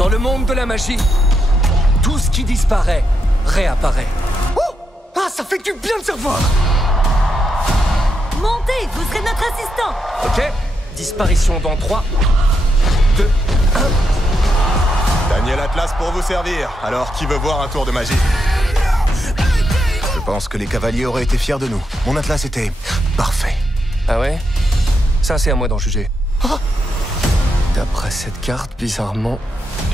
Dans le monde de la magie, tout ce qui disparaît réapparaît. Oh! Ah, ça fait du bien de se revoir! Montez, vous serez notre assistant. Ok? Disparition dans 3, 2, 1... Daniel Atlas pour vous servir. Alors, qui veut voir un tour de magie? Je pense que les cavaliers auraient été fiers de nous. Mon Atlas était parfait. Ah ouais? Ça, c'est à moi d'en juger. D'après cette carte, bizarrement,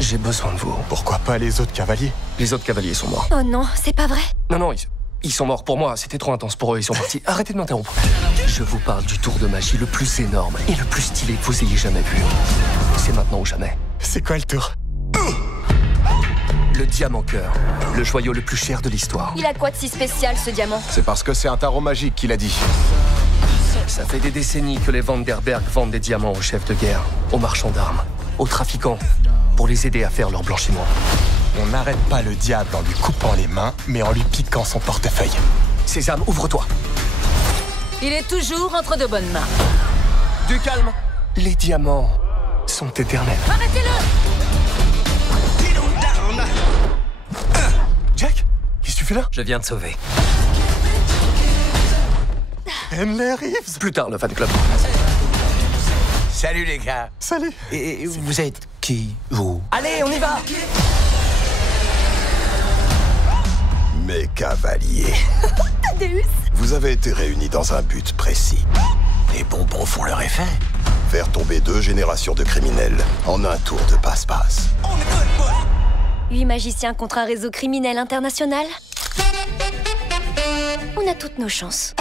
j'ai besoin de vous. Pourquoi pas les autres cavaliers? Les autres cavaliers sont morts. Oh non, c'est pas vrai. Non, ils sont morts pour moi. C'était trop intense pour eux, ils sont partis. Arrêtez de m'interrompre. Je vous parle du tour de magie le plus énorme et le plus stylé que vous ayez jamais vu. C'est maintenant ou jamais. C'est quoi le tour? Le diamant cœur. Le joyau le plus cher de l'histoire. Il a quoi de si spécial, ce diamant? C'est parce que c'est un tarot magique qu'il a dit. Ça fait des décennies que les Vanderberg vendent des diamants aux chefs de guerre, aux marchands d'armes, aux trafiquants, pour les aider à faire leur blanchiment. On n'arrête pas le diable en lui coupant les mains, mais en lui piquant son portefeuille. Sésame, ouvre-toi. Il est toujours entre de bonnes mains. Du calme. Les diamants sont éternels. Arrêtez-le! Jack, qu'est-ce que tu fais là? Je viens de sauver. Henley Reeves. Plus tard, le fan club. Salut les gars. Salut. Et vous êtes qui, vous? Allez, on y va. Mes cavaliers, Deus. vous avez été réunis dans un but précis. Les bonbons font leur effet. Faire tomber 2 générations de criminels en un tour de passe-passe. 8 magiciens contre un réseau criminel international. On a toutes nos chances.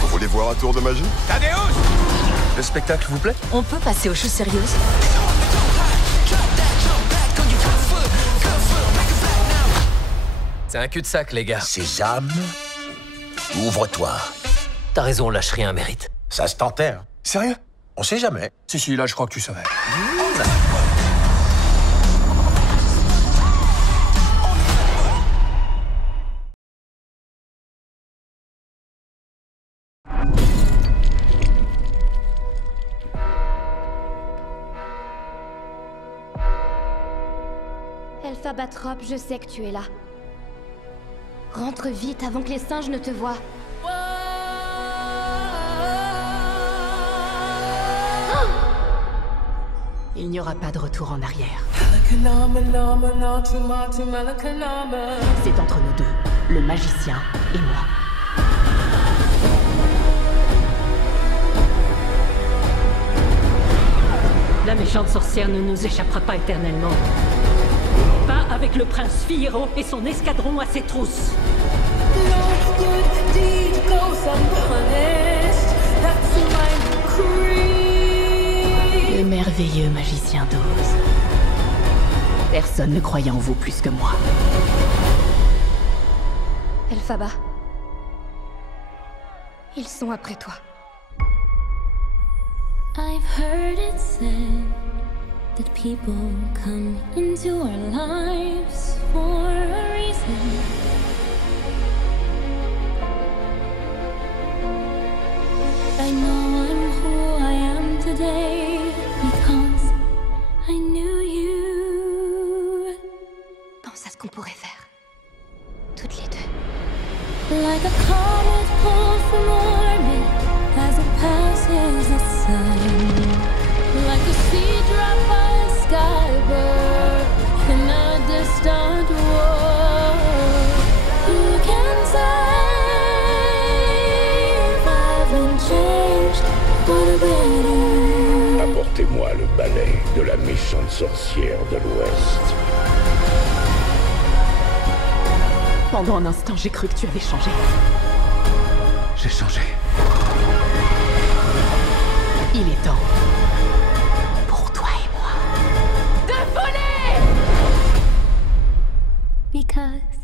Vous voulez voir un tour de magie? Le spectacle vous plaît? On peut passer aux choses sérieuses? C'est un cul-de-sac, les gars. Sésame, ouvre-toi. T'as raison, lâche rien mérite. Ça se tentait, hein. Sérieux? On sait jamais. Si, là, je crois que tu savais. Elphabatrop, je sais que tu es là. Rentre vite avant que les singes ne te voient. Il n'y aura pas de retour en arrière. C'est entre nous deux, le magicien et moi. La méchante sorcière ne nous échappera pas éternellement. Pas avec le prince Fiyero et son escadron à ses trousses. Le merveilleux magicien d'Oz. Personne ne croyait en vous plus que moi. Elphaba. Ils sont après toi. I've heard it said that people come into our lives for a reason. I know I'm who I am today because I knew you. Pense à ce qu'on pourrait faire. Toutes les deux. Like a comet pulled from orbit as it passes the sun. Like a seed dropped by a skybird in a distant world. Who can say if I've been changed for the better? Apportez-moi le balai de la méchante sorcière de l'Ouest. Pendant un instant, j'ai cru que tu avais changé. J'ai changé. Il est temps. Pour toi et moi. De voler! Because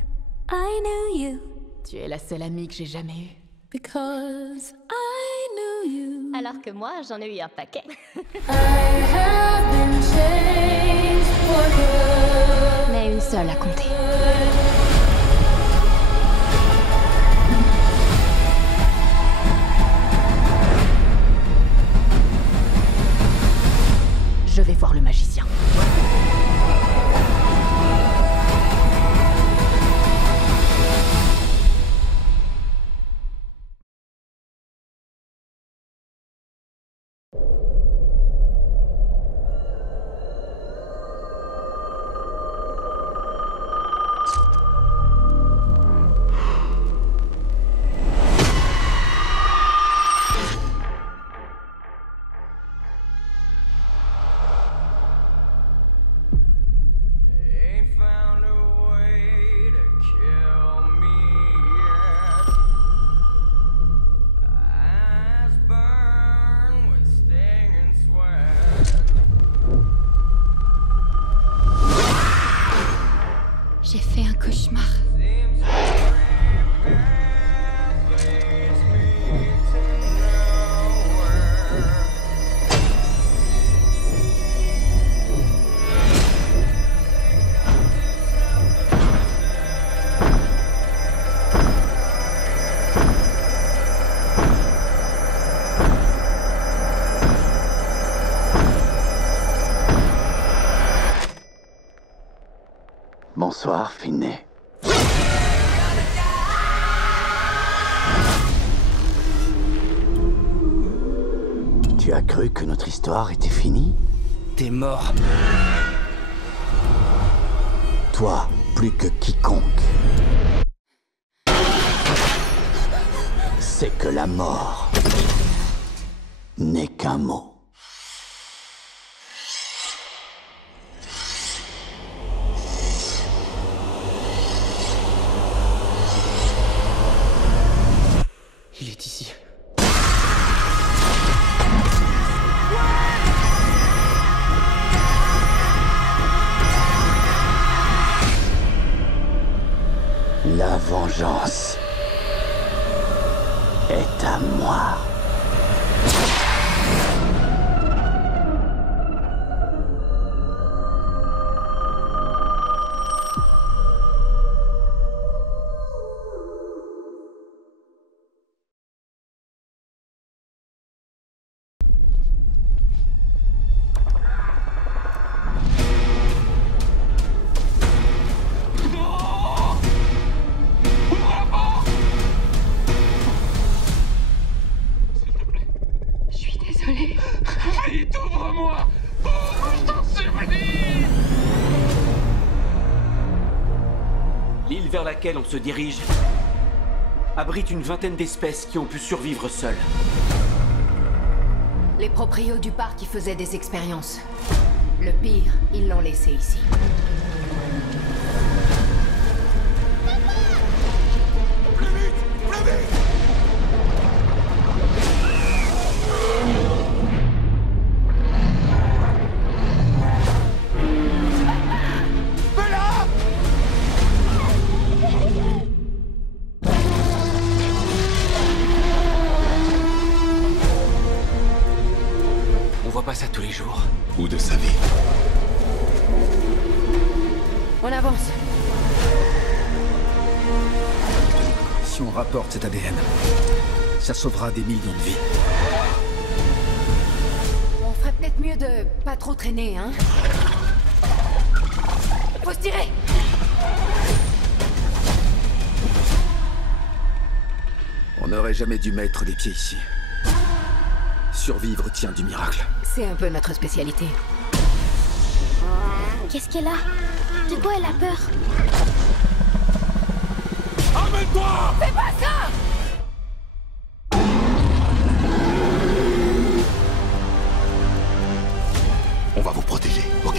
I knew you. Tu es la seule amie que j'ai jamais eue. Because I knew you. Alors que moi, j'en ai eu un paquet. I have been changed for good. Mais une seule à compter. vais voir le magicien. J'ai fait un cauchemar. Bonsoir, Finney. Tu as cru que notre histoire était finie? T'es mort. Toi, plus que quiconque. C'est que la mort n'est qu'un mot. Il est ici. La vengeance est à moi. Vite, ouvre-moi! Ouvre, je t'en supplie! L'île vers laquelle on se dirige abrite une vingtaine d'espèces qui ont pu survivre seules. Les proprios du parc y faisaient des expériences. Le pire, ils l'ont laissé ici. Plus vite! Plus vite! On voit pas ça tous les jours. Ou de sa vie. On avance. Si on rapporte cet ADN, ça sauvera des millions de vies. On ferait peut-être mieux de pas trop traîner, hein? Faut se tirer! On n'aurait jamais dû mettre les pieds ici. Survivre tient du miracle. C'est un peu notre spécialité. Qu'est-ce qu'elle a? De quoi elle a peur? Amène-toi! Fais pas ça! On va vous protéger, ok?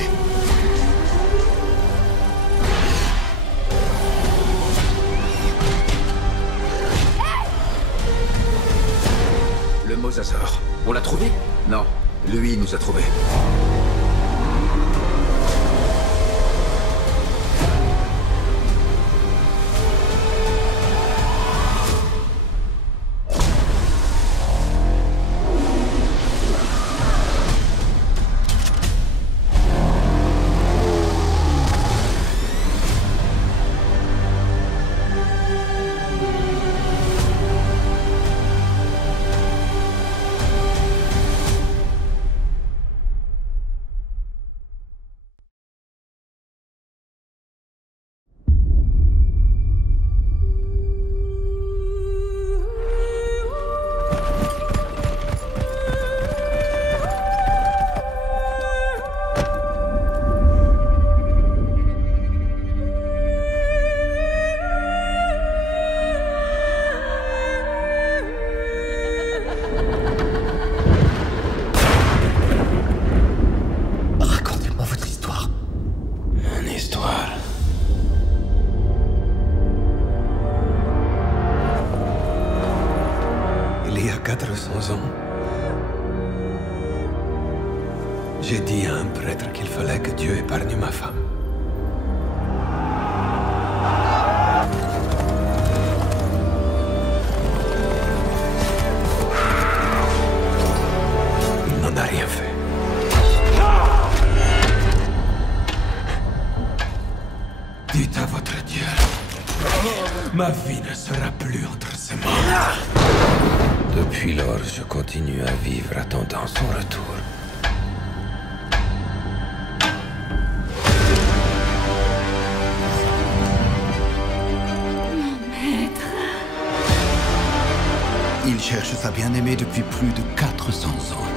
Le mosasaure. On l'a trouvé? Non, lui nous a trouvés. J'ai dit à un prêtre qu'il fallait que Dieu épargne ma femme. Il n'en a rien fait. Dites à votre Dieu, ma vie ne sera plus entre ses mains. Depuis lors, je continue à vivre attendant son retour. Il cherche sa bien-aimée depuis plus de 400 ans.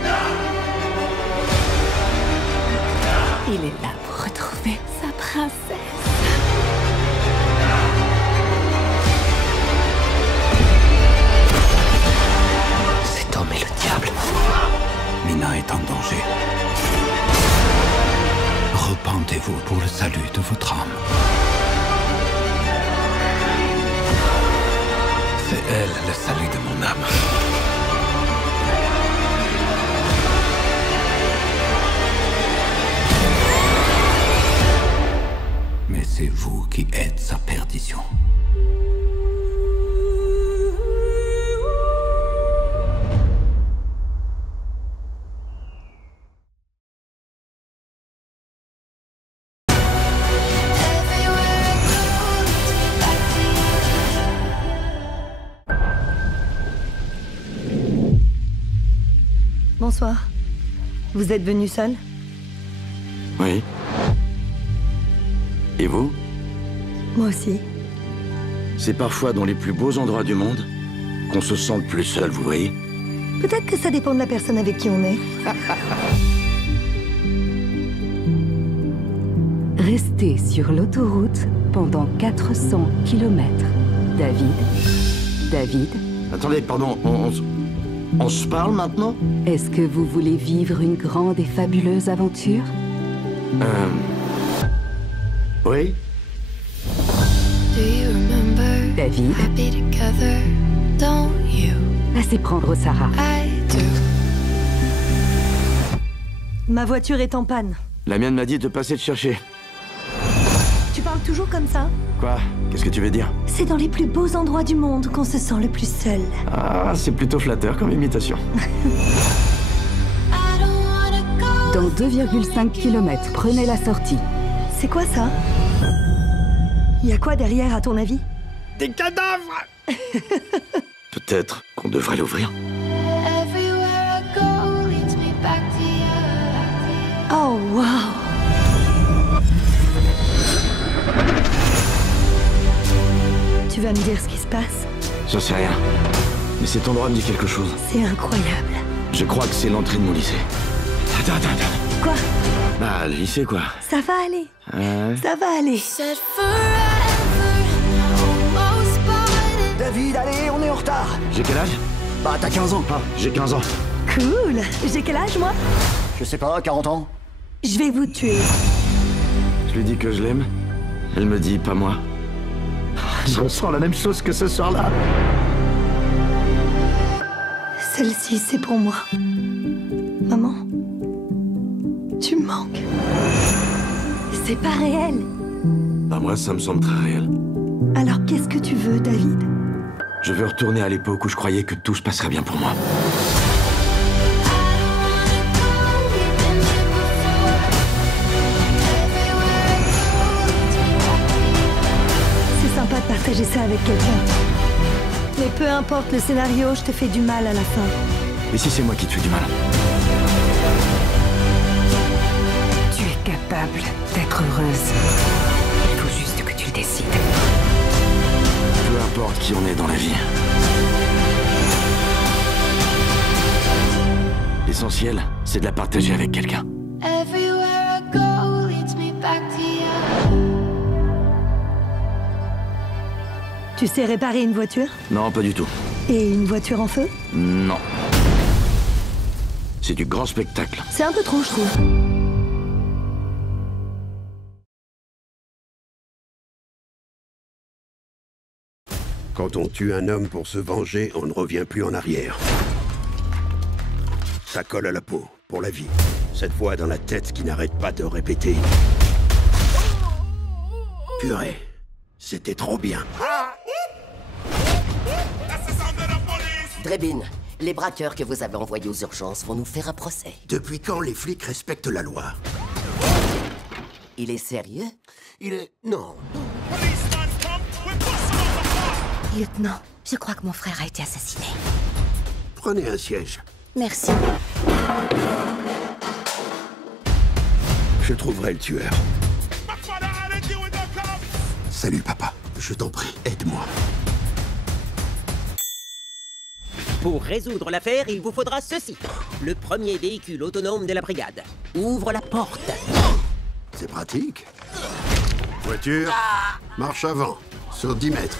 Il est là pour retrouver sa princesse. Cet homme est le diable. Mina est en danger. Repentez-vous pour le salut de votre âme. C'est elle le salut de mon âme. Mais c'est vous qui êtes sa perdition. Bonsoir. Vous êtes venu seul? Oui. Et vous? Moi aussi. C'est parfois dans les plus beaux endroits du monde qu'on se sent le plus seul, vous voyez? Peut-être que ça dépend de la personne avec qui on est. Restez sur l'autoroute pendant 400 km. David. Attendez, pardon, on se parle maintenant? Est-ce que vous voulez vivre une grande et fabuleuse aventure? Oui. David. Laissez prendre Sarah. Ma voiture est en panne. La mienne m'a dit de passer te chercher. Tu parles toujours comme ça? Quoi? Qu'est-ce que tu veux dire? C'est dans les plus beaux endroits du monde qu'on se sent le plus seul. Ah, c'est plutôt flatteur comme imitation. Dans 2,5 km, prenez la sortie. C'est quoi ça? Y a quoi derrière, à ton avis? Des cadavres. Peut-être qu'on devrait l'ouvrir. Oh, wow! Tu vas me dire ce qui se passe? J'en sais rien. Mais cet endroit me dit quelque chose. C'est incroyable. Je crois que c'est l'entrée de mon lycée. Attends. Quoi? Bah, le lycée, quoi. Ça va aller. Ouais. Ça va aller. David, allez, on est en retard. J'ai quel âge? Bah, t'as 15 ans. Ah, j'ai 15 ans. Cool. J'ai quel âge, moi? Je sais pas, 40 ans. Je vais vous tuer. Je lui dis que je l'aime. Elle me dit pas moi. Je ressens la même chose que ce soir-là. Celle-ci, c'est pour moi. Maman, tu me manques. C'est pas réel. Bah moi, ça me semble très réel. Alors qu'est-ce que tu veux, David? Je veux retourner à l'époque où je croyais que tout se passerait bien pour moi. C'est sympa de partager ça avec quelqu'un. Mais peu importe le scénario, je te fais du mal à la fin. Et si c'est moi qui te fais du mal? Tu es capable d'être heureuse. Il faut juste que tu le décides. Peu importe qui on est dans la vie. L'essentiel, c'est de la partager avec quelqu'un. Tu sais réparer une voiture? Non, pas du tout. Et une voiture en feu? Non. C'est du grand spectacle. C'est un peu trop, je trouve. Quand on tue un homme pour se venger, on ne revient plus en arrière. Ça colle à la peau, pour la vie. Cette voix dans la tête qui n'arrête pas de répéter. Purée, c'était trop bien. Drebin, les braqueurs que vous avez envoyés aux urgences vont nous faire un procès. Depuis quand les flics respectent la loi? Il est sérieux? Il est... non. Lieutenant, je crois que mon frère a été assassiné. Prenez un siège. Merci. Je trouverai le tueur. Salut, papa. Je t'en prie, aide-moi. Pour résoudre l'affaire, il vous faudra ceci. Le premier véhicule autonome de la brigade. Ouvre la porte. C'est pratique. Voiture, marche avant, sur 10 mètres.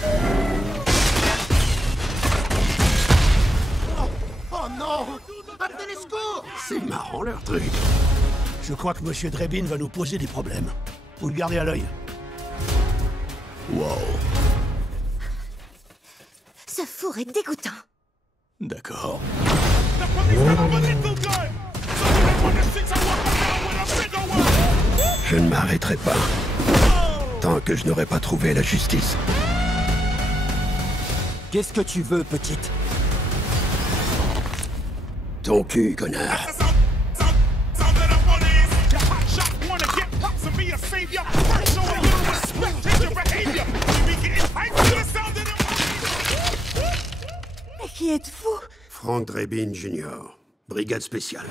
Oh non! Appelez les secours! C'est marrant leur truc. Je crois que Monsieur Drebin va nous poser des problèmes. Vous le gardez à l'œil. Wow. Ce four est dégoûtant. D'accord. Je ne m'arrêterai pas. Tant que je n'aurai pas trouvé la justice. Qu'est-ce que tu veux, petite? Ton cul, connard. Mais qui êtes-vous? Frank Drebin Jr., brigade spéciale.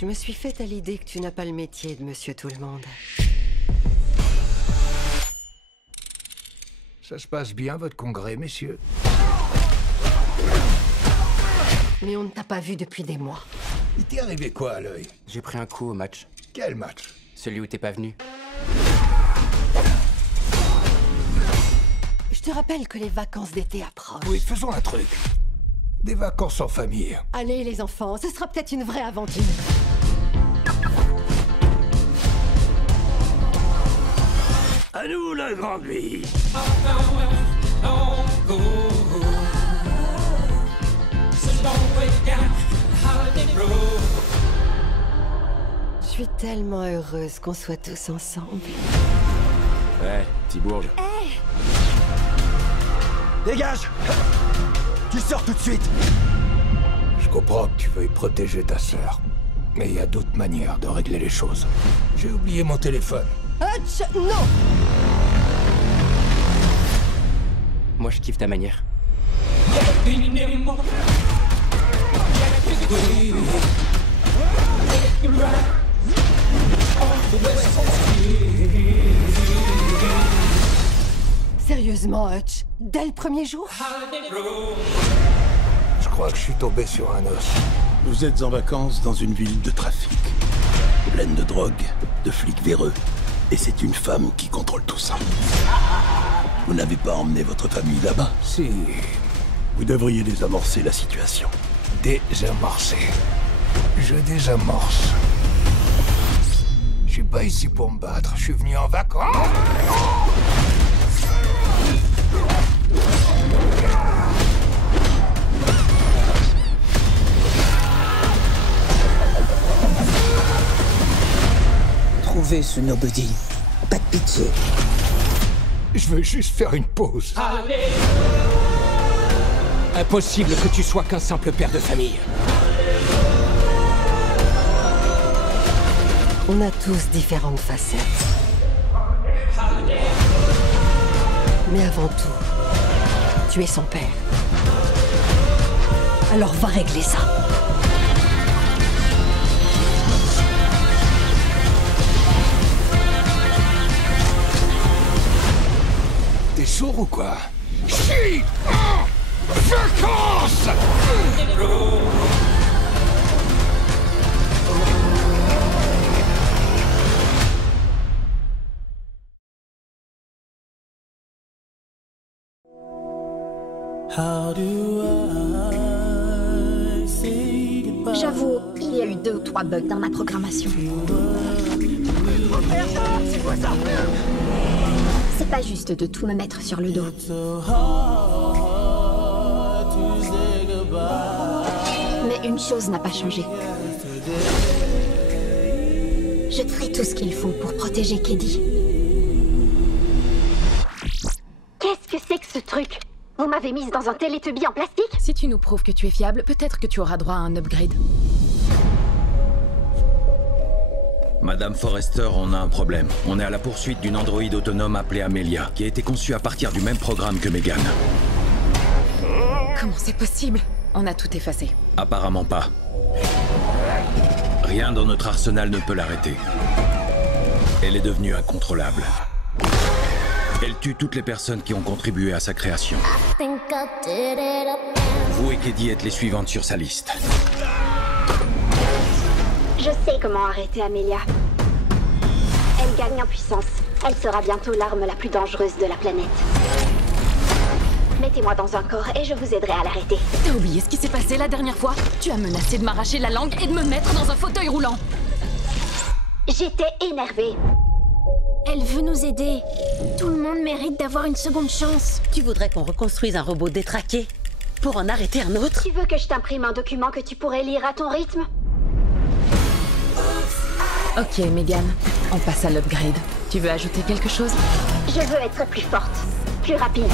Je me suis fait à l'idée que tu n'as pas le métier de Monsieur Tout-le-Monde. Ça se passe bien, votre congrès, messieurs? Mais on ne t'a pas vu depuis des mois. Il t'est arrivé quoi à l'œil? J'ai pris un coup au match. Quel match? Celui où t'es pas venu. Je te rappelle que les vacances d'été approchent. Oui, faisons un truc. Des vacances en famille. Allez, les enfants, ce sera peut-être une vraie aventure. À nous, la grande vie. Je suis tellement heureuse qu'on soit tous ensemble. Ouais, petit bourge. Hey! Dégage! Tu sors tout de suite! Je comprends que tu veuilles protéger ta sœur. Mais il y a d'autres manières de régler les choses. J'ai oublié mon téléphone. Hutch, non! Moi, je kiffe ta manière. Sérieusement, Hutch, dès le premier jour? Je crois que je suis tombé sur un os. Vous êtes en vacances dans une ville de trafic. Pleine de drogue, de flics véreux. Et c'est une femme qui contrôle tout ça. Vous n'avez pas emmené votre famille là-bas? Si. Vous devriez désamorcer la situation. Désamorcer. Je désamorce. Je suis pas ici pour me battre, je suis venu en vacances. Trouvez ce nobody. Pas de pitié. Je veux juste faire une pause. Allez. Impossible que tu sois qu'un simple père de famille. On a tous différentes facettes. Mais avant tout, tu es son père. Alors va régler ça. T'es sourd ou quoi? Chie! Vacances! J'avoue, il y a eu 2 ou 3 bugs dans ma programmation. C'est quoi ça? C'est pas juste de tout me mettre sur le dos. Mais une chose n'a pas changé. Je ferai tout ce qu'il faut pour protéger Keddy. Qu'est-ce que c'est que ce truc? Vous m'avez mise dans un Teletubby en plastique? Si tu nous prouves que tu es fiable, peut-être que tu auras droit à un upgrade. Madame Forrester, on a un problème. On est à la poursuite d'une androïde autonome appelée Amelia, qui a été conçue à partir du même programme que Megan. Comment c'est possible? On a tout effacé. Apparemment pas. Rien dans notre arsenal ne peut l'arrêter. Elle est devenue incontrôlable. Elle tue toutes les personnes qui ont contribué à sa création. Vous et Keddy êtes les suivantes sur sa liste. Je sais comment arrêter Amelia. Elle gagne en puissance. Elle sera bientôt l'arme la plus dangereuse de la planète. Mettez-moi dans un corps et je vous aiderai à l'arrêter. T'as oublié ce qui s'est passé la dernière fois? Tu as menacé de m'arracher la langue et de me mettre dans un fauteuil roulant. J'étais énervée. Elle veut nous aider. Tout le monde mérite d'avoir une seconde chance. Tu voudrais qu'on reconstruise un robot détraqué pour en arrêter un autre? Tu veux que je t'imprime un document que tu pourrais lire à ton rythme? Ok, Megan, on passe à l'upgrade. Tu veux ajouter quelque chose? Je veux être plus forte, plus rapide.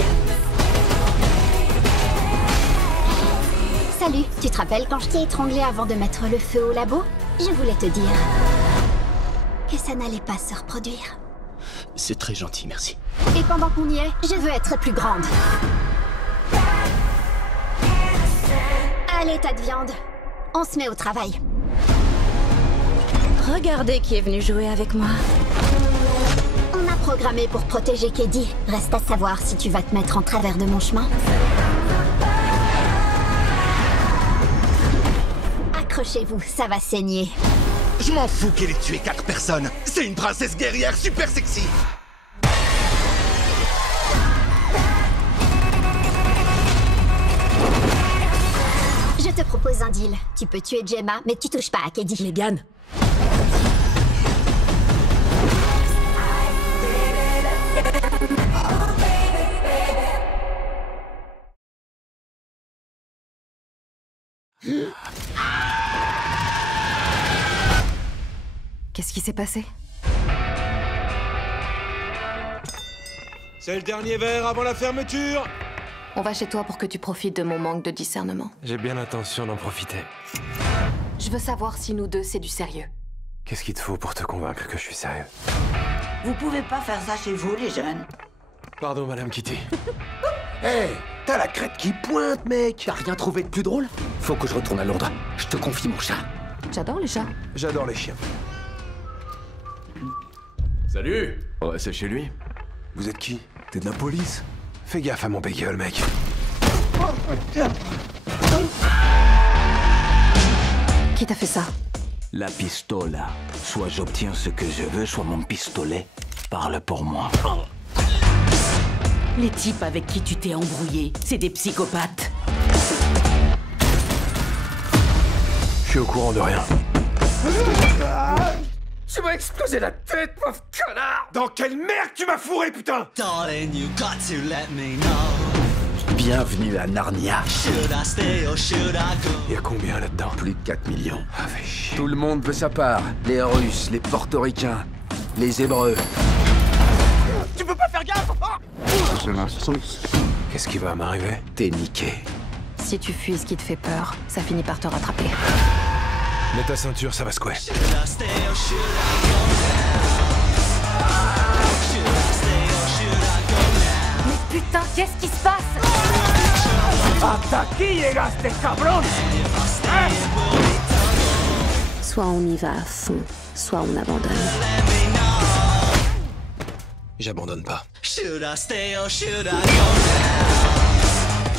Salut, tu te rappelles quand je t'ai étranglé avant de mettre le feu au labo? Je voulais te dire que ça n'allait pas se reproduire. C'est très gentil, merci. Et pendant qu'on y est, je veux être plus grande. Allez, tas de viande, on se met au travail. Regardez qui est venu jouer avec moi. On a programmé pour protéger Keddy. Reste à savoir si tu vas te mettre en travers de mon chemin. Accrochez-vous, ça va saigner. Je m'en fous qu'elle ait tué 4 personnes. C'est une princesse guerrière super sexy. Je te propose un deal. Tu peux tuer Gemma, mais tu touches pas à Keddy. Megan. Qu'est-ce qui s'est passé? C'est le dernier verre avant la fermeture. On va chez toi pour que tu profites de mon manque de discernement. J'ai bien l'intention d'en profiter. Je veux savoir si nous deux, c'est du sérieux. Qu'est-ce qu'il te faut pour te convaincre que je suis sérieux? Vous pouvez pas faire ça chez vous, les jeunes. Pardon, Madame Kitty. Hé, t'as la crête qui pointe, mec. T'as rien trouvé de plus drôle? Faut que je retourne à Londres. Je te confie mon chat. J'adore les chats. J'adore les chiens. Salut. Ouais, c'est chez lui. Vous êtes qui? T'es de la police? Fais gaffe à mon bagel, mec. Qui t'a fait ça? La pistola. Soit j'obtiens ce que je veux, soit mon pistolet parle pour moi. Les types avec qui tu t'es embrouillé, c'est des psychopathes. Je suis au courant de rien. Tu m'as explosé la tête, pauvre connard! Dans quelle merde tu m'as fourré, putain? Bienvenue à Narnia. Il y a combien là-dedans? Plus de 4 millions. Ah, fais chier. Tout le monde veut sa part. Les Russes, les Portoricains, les Hébreux. Tu peux pas faire gaffe? Qu'est-ce qui va m'arriver? T'es niqué. Si tu fuis ce qui te fait peur, ça finit par te rattraper. Mets ta ceinture, ça va secouer. Mais putain, qu'est-ce qui se passe? Hasta aquí llegaste, cabrón. Soit on y va à fond, soit on abandonne. J'abandonne pas. Je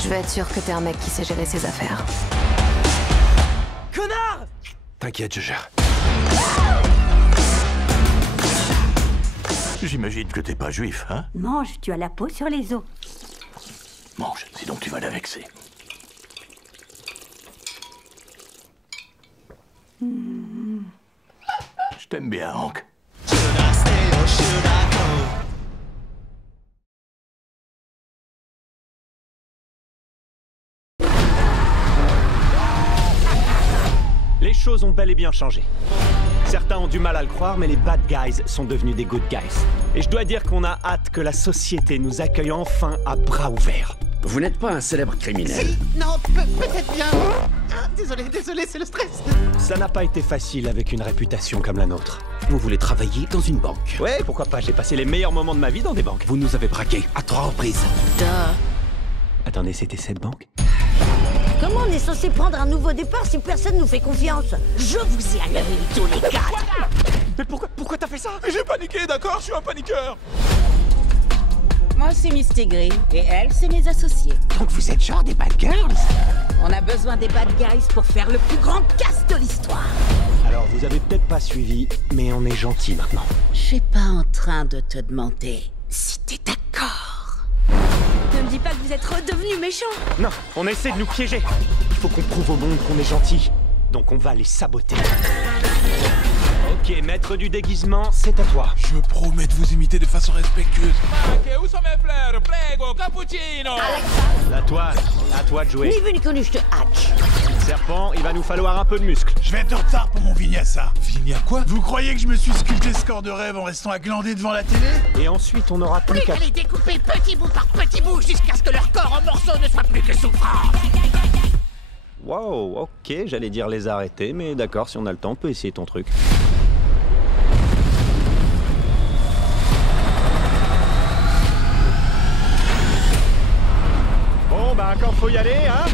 veux être sûr que t'es un mec qui sait gérer ses affaires. Connard! T'inquiète, je gère. J'imagine que t'es pas juif, hein? Mange, tu as la peau sur les os. Mange, sinon tu vas la vexer. Je t'aime bien, Hank. choses ont bel et bien changé. Certains ont du mal à le croire, mais les bad guys sont devenus des good guys. Et je dois dire qu'on a hâte que la société nous accueille enfin à bras ouverts. Vous n'êtes pas un célèbre criminel. Si, non, peut-être bien. Ah, désolé, c'est le stress. Ça n'a pas été facile avec une réputation comme la nôtre. Vous voulez travailler dans une banque? Ouais, pourquoi pas, j'ai passé les meilleurs moments de ma vie dans des banques. Vous nous avez braqués à 3 reprises. Attendez, c'était cette banque? Comment on est censé prendre un nouveau départ si personne nous fait confiance? Je vous ai à l'œil tous les quatre. Mais pourquoi t'as fait ça? Mais j'ai paniqué, d'accord? Je suis un paniqueur. Moi, c'est Miss Tigray, et elle, c'est mes associés. Donc vous êtes genre des bad girls? On a besoin des bad guys pour faire le plus grand casse de l'histoire. Alors, vous avez peut-être pas suivi, mais on est gentil maintenant. Je suis pas en train de te demander si t'es d'accord. Ne me dis pas que vous êtes redevenus méchants. Non, on essaie de nous piéger. Il faut qu'on prouve au monde qu'on est gentil. Donc on va les saboter. Ok, maître du déguisement, c'est à toi. Je promets de vous imiter de façon respectueuse. Où sont mes fleurs? Prego, cappuccino. À toi de jouer. Ni vu ni connu, je te hack. Serpent, il va nous falloir un peu de muscle. Je vais être en retard pour mon vinyasa. Vigna quoi? Vous croyez que je me suis sculpté ce corps de rêve en restant à glander devant la télé? Et ensuite, on aura plus qu'à les découper petit bout par petit bout jusqu'à ce que leur corps en morceaux ne soit plus que souffrant. Wow, ok, j'allais dire les arrêter, mais d'accord, si on a le temps, on peut essayer ton truc. Bon, bah quand faut y aller, hein?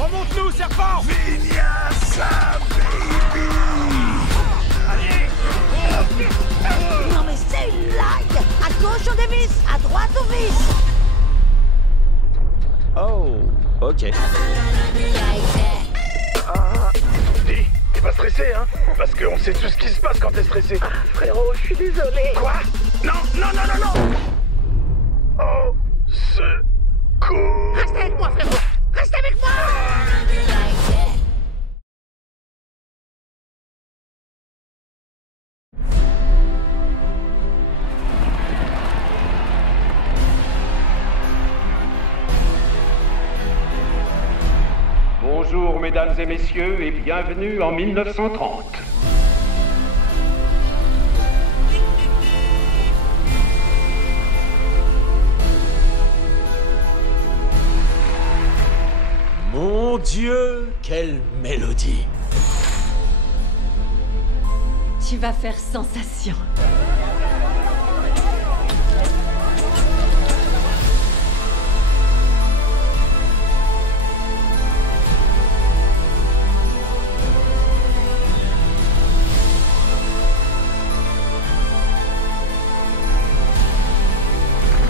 Remonte-nous, serpent! Vinyasa, baby! Allez! Non mais c'est une blague! À gauche on dévisse, à droite on visse! Oh, ok. Dis, t'es pas stressé, hein? Parce qu'on sait tout ce qui se passe quand t'es stressé. Ah, frérot, je suis désolé. Quoi? Non! Oh, secours! Reste avec moi, frérot! Reste avec moi! Bonjour mesdames et messieurs et bienvenue en 1930. Mon Dieu, quelle mélodie! Tu vas faire sensation.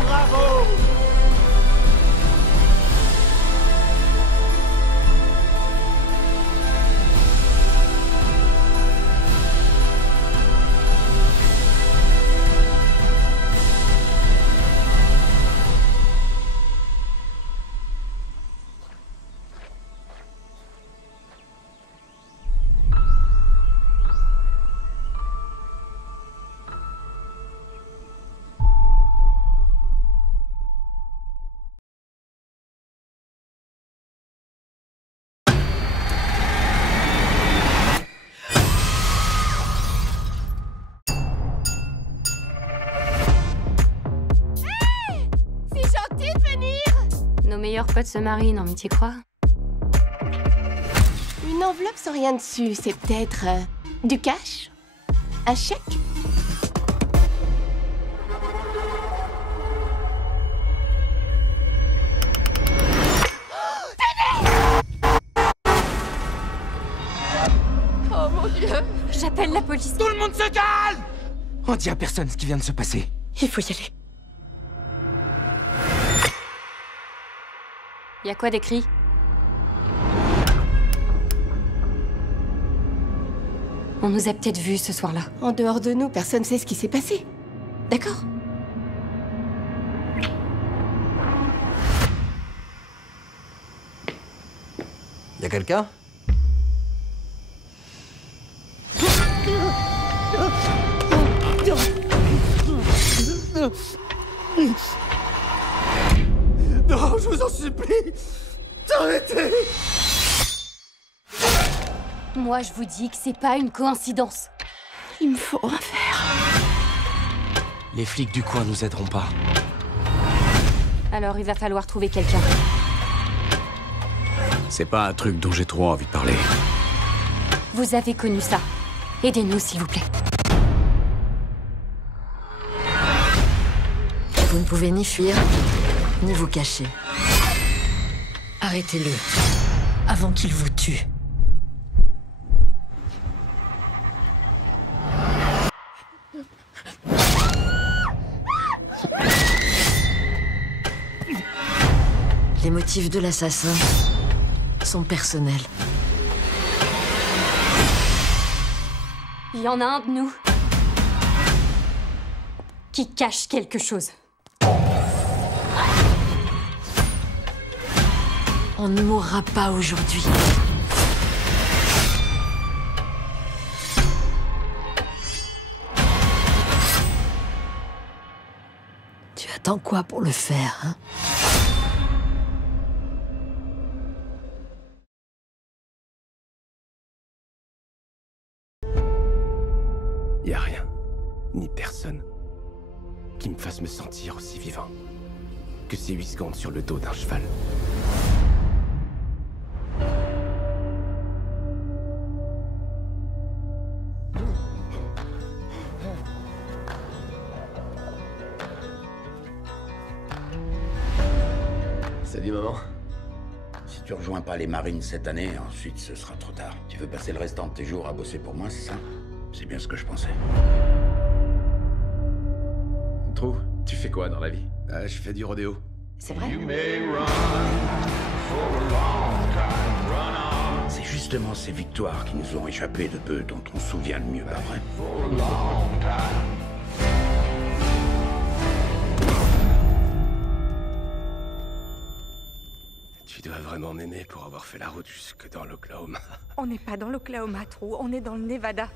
Bravo! Nos meilleurs potes se marient, non mais t'y crois? Une enveloppe sans rien dessus, c'est peut-être du cash? Un chèque? Oh mon Dieu! J'appelle la police. Tout le monde se calme! On dit à personne ce qui vient de se passer. Il faut y aller. Y a quoi d'écrit? On nous a peut-être vus ce soir-là. En dehors de nous, personne sait ce qui s'est passé. D'accord? Y'a quelqu'un? supplie, d'arrêter. Moi, je vous dis que c'est pas une coïncidence. Il me faut un verre. Les flics du coin nous aideront pas. Alors, il va falloir trouver quelqu'un. C'est pas un truc dont j'ai trop envie de parler. Vous avez connu ça. Aidez-nous, s'il vous plaît. Vous ne pouvez ni fuir, ni vous cacher. Arrêtez-le, avant qu'il vous tue. Les motifs de l'assassin sont personnels. Il y en a un de nous qui cache quelque chose. On ne mourra pas aujourd'hui. Tu attends quoi pour le faire, hein? Y a rien, ni personne, qui me fasse me sentir aussi vivant que ces 8 secondes sur le dos d'un cheval. Salut maman. Si tu rejoins pas les Marines cette année, ensuite ce sera trop tard. Tu veux passer le restant de tes jours à bosser pour moi, c'est ça? C'est bien ce que je pensais. Trou, tu fais quoi dans la vie? Je fais du rodéo. C'est vrai? C'est justement ces victoires qui nous ont échappé de peu dont on se souvient le mieux, pas vrai? Tu dois vraiment m'aimer pour avoir fait la route jusque dans l'Oklahoma. On n'est pas dans l'Oklahoma, Trou, on est dans le Nevada.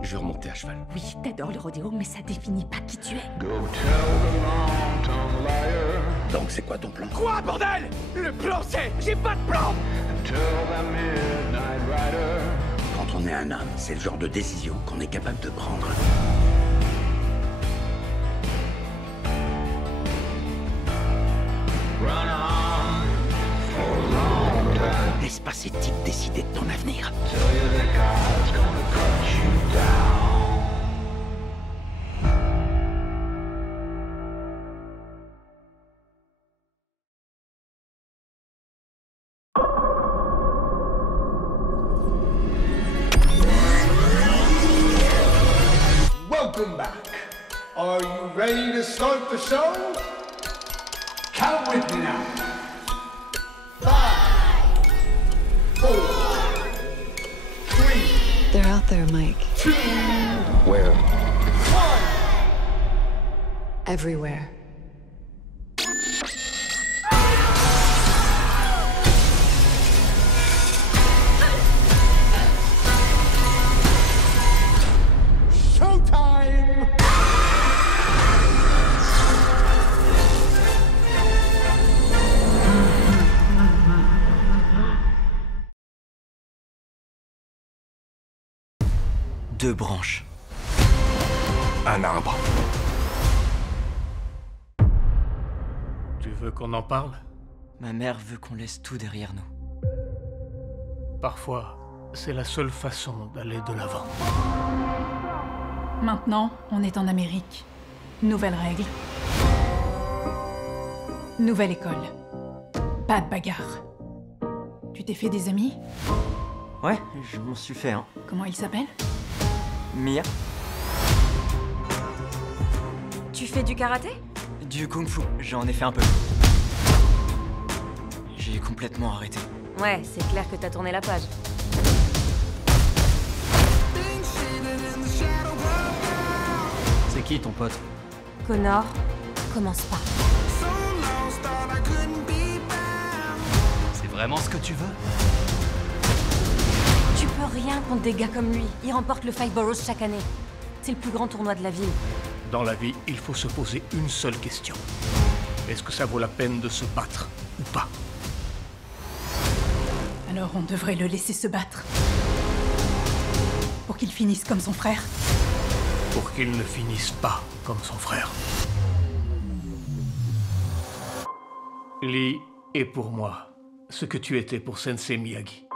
Je vais remonter à cheval. Oui, t'adores le rodéo, mais ça définit pas qui tu es. Donc c'est quoi ton plan? Quoi, bordel? Le plan, c'est... J'ai pas de plan. Quand on est un homme, c'est le genre de décision qu'on est capable de prendre. Laisse pas ces types décider de ton avenir. Welcome back. Are you ready to start the show? Count with me now. 5, 4, 3. They're out there, Mike. 2, Where? 1. Everywhere. Showtime! Deux branches. Un arbre. Tu veux qu'on en parle? Ma mère veut qu'on laisse tout derrière nous. Parfois, c'est la seule façon d'aller de l'avant. Maintenant, on est en Amérique. Nouvelles règles. Nouvelle école. Pas de bagarre. Tu t'es fait des amis? Ouais, je m'en suis fait un. Comment il s'appelle? Mia. Tu fais du karaté? Du kung-fu, j'en ai fait un peu. J'ai complètement arrêté. Ouais, c'est clair que t'as tourné la page. C'est qui ton pote? Connor, commence pas. C'est vraiment ce que tu veux? Tu peux rien contre des gars comme lui. Il remporte le Five Boroughs chaque année. C'est le plus grand tournoi de la ville. Dans la vie, il faut se poser une seule question. Est-ce que ça vaut la peine de se battre ou pas? Alors on devrait le laisser se battre. Pour qu'il finisse comme son frère. Pour qu'il ne finisse pas comme son frère. Lee est pour moi ce que tu étais pour Sensei Miyagi.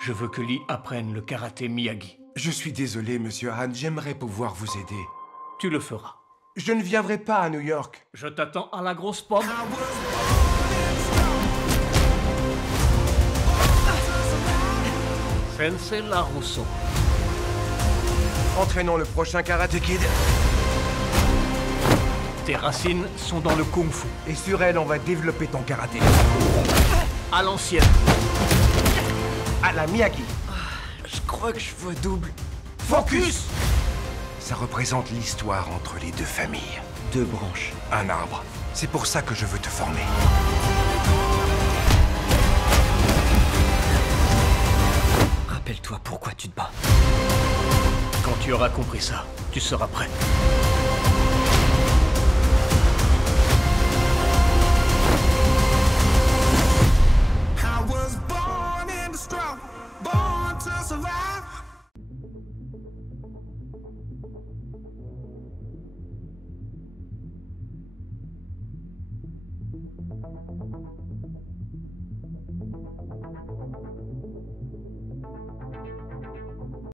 Je veux que Lee apprenne le karaté Miyagi. Je suis désolé, monsieur Han, j'aimerais pouvoir vous aider. Tu le feras. Je ne viendrai pas à New York. Je t'attends à la grosse pomme. Sensei LaRusso. Entraînons le prochain Karate Kid. Tes racines sont dans le kung-fu. Et sur elle, on va développer ton karaté. À l'ancienne. À la Miyagi. Je crois que je vois double. Focus! Ça représente l'histoire entre les deux familles. Deux branches. Un arbre. C'est pour ça que je veux te former. Rappelle-toi pourquoi tu te bats. Quand tu auras compris ça, tu seras prêt.